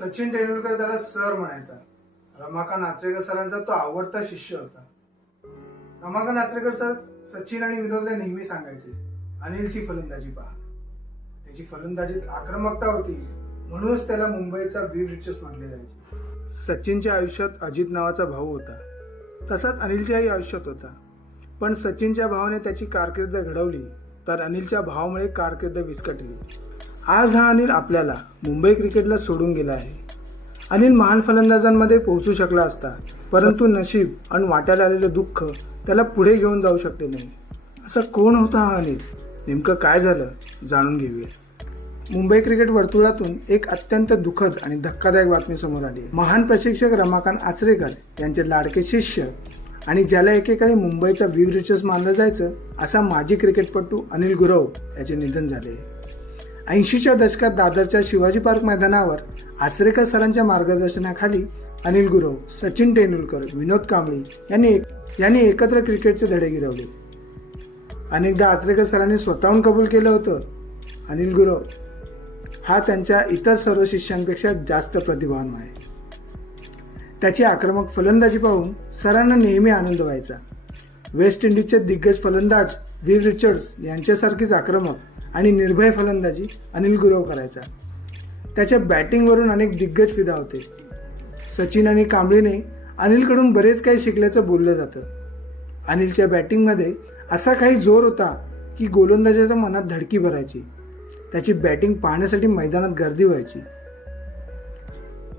सचिन तेंडुलकर त्याला सर म्हणायचा. रमाकांत आचरेकर सरांचा तो आवडता शिष्य होता. रमाकांत आचरेकर सर सचिन आणि विनोदला नेहमी सांगायचे, अनिलची फलंदाजी पहा. त्याची फलंदाजीत आक्रमकता होती, म्हणूनच त्याला मुंबईचा वीर रिचर्स म्हटले जायचे. सचिनच्या आयुष्यात अजित नावाचा भाऊ होता, तसाच अनिलच्याही आयुष्यात होता. पण सचिनच्या भावाने त्याची कारकीर्द घडवली, तर अनिलच्या भावामुळे कारकीर्द विस्कटली. आज हा अनिल आपल्याला मुंबई क्रिकेटला सोडून गेला आहे. अनिल महान फलंदाजांमध्ये पोहोचू शकला असता, परंतु नशीब आणि वाट्याला आलेलं दुःख त्याला पुढे घेऊन जाऊ शकले नाही. असा कोण होता हा अनिल? नेमकं काय झालं जाणून घेऊया. मुंबई क्रिकेट वर्तुळातून एक अत्यंत दुःखद आणि धक्कादायक बातमी समोर आली. महान प्रशिक्षक रमाकांत आचरेकर यांचे लाडके शिष्य आणि ज्याला एकेकाळी मुंबईचा वीर रिचर्स मानलं जायचं असा माजी क्रिकेटपटू अनिल गुरव याचे निधन झाले. 80च्या दशकात दादरच्या शिवाजी पार्क मैदानावर आचरेकर सरांच्या मार्गदर्शनाखाली अनिल गुरव, सचिन तेंडुलकर, विनोद कांबळी यांनी एकत्र क्रिकेटचे धडे गिरवले. अनेकदा आचरेकर सरांनी स्वतःहून कबूल केलं होतं, अनिल गुरव हा त्यांच्या इतर सर्व शिष्यांपेक्षा जास्त प्रतिभावान आहे. त्याची आक्रमक फलंदाजी पाहून सरांना नेहमी आनंद व्हायचा. वेस्ट इंडिजचे दिग्गज फलंदाज वीर रिचर्ड्स यांच्यासारखीच आक्रमक आणि निर्भय फलंदाजी अनिल गुरव करायचा. त्याच्या बॅटिंगवरून अनेक दिग्गज फिदा होते. सचिन आणि कांबळीने अनिलकडून बरेच काही शिकल्याचं बोललं जातं. अनिलच्या बॅटिंगमध्ये असा काही जोर होता की गोलंदाजाच्या मनात धडकी भरायची. त्याची बॅटिंग पाहण्यासाठी मैदानात गर्दी व्हायची.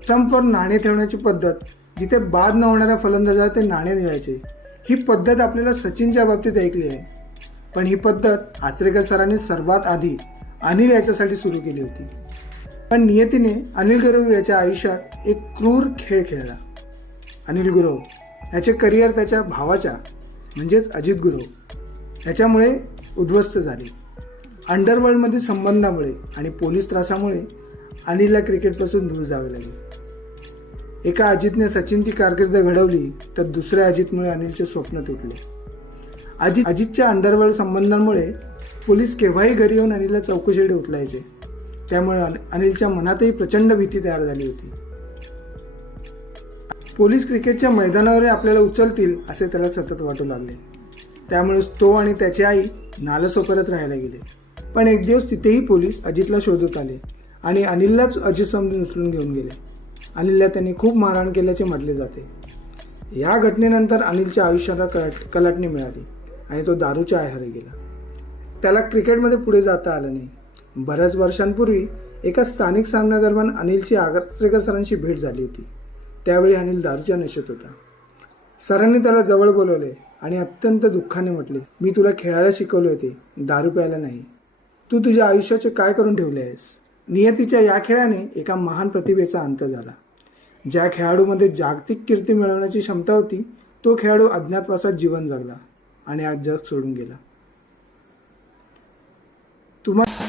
स्टंपवर नाणे ठेवण्याची पद्धत, जिथे बाद न होणाऱ्या फलंदाजाला ते नाणे मिळायचे, ही पद्धत आपल्याला सचिनच्या बाबतीत ऐकली आहे. पण ही पद्धत आचरेकर सरांनी सर्वात आधी अनिल याच्यासाठी सुरू केली होती. पण नियतीने अनिल गुरव याच्या आयुष्यात एक क्रूर खेळ खेळला. अनिल गुरव याचे करिअर त्याच्या भावाच्या म्हणजेच अजित गुरव याच्यामुळे उद्ध्वस्त झाले. अंडरवर्ल्डमधील संबंधामुळे आणि पोलीस त्रासामुळे अनिलला क्रिकेटपासून दूर जावे लागले. एका अजितने सचिनची कारकीर्द घडवली, तर दुसऱ्या अजितमुळे अनिलचे स्वप्न तुटले. अजितच्या अंडरवर्ल्ड संबंधांमुळे पोलीस केव्हाही घरी येऊन अनिलला चौकशीकडे उचलायचे. त्यामुळे अनिलच्या मनातही प्रचंड भीती तयार झाली होती. पोलीस क्रिकेटच्या मैदानावर आपल्याला उचलतील असे त्याला सतत वाटू लागले. त्यामुळे तो आणि त्याची आई नालासोपाऱ्यात राहायला गेले. पण एक दिवस तिथेही पोलीस अजितला शोधत आले आणि अनिललाच अजित समजून उचलून घेऊन गेले. अनिलला त्यांनी खूप मारहाण केल्याचे म्हटले जाते. या घटनेनंतर अनिलच्या आयुष्याला कलाटणी मिळाली आणि तो दारूच्या आहारी गेला. त्याला क्रिकेटमध्ये पुढे जाता आलं नाही. बऱ्याच वर्षांपूर्वी एका स्थानिक सामन्यादरम्यान अनिलची आचरेकर सरांशी भेट झाली होती. त्यावेळी अनिल दारूच्या नशेत होता. सरांनी त्याला जवळ बोलवले आणि अत्यंत दुःखाने म्हटले, मी तुला खेळायला शिकवले होते, दारू प्यायला नाही. तू तुझ्या आयुष्याचे काय करून ठेवले आहेस? नियतीच्या या खेळाने एका महान प्रतिभेचा अंत झाला. ज्या खेळाडूमध्ये जागतिक कीर्ती मिळवण्याची क्षमता होती, तो खेळाडू अज्ञातवासात जीवन जगला आणि आज जग सोडून गेला. तुम्हाला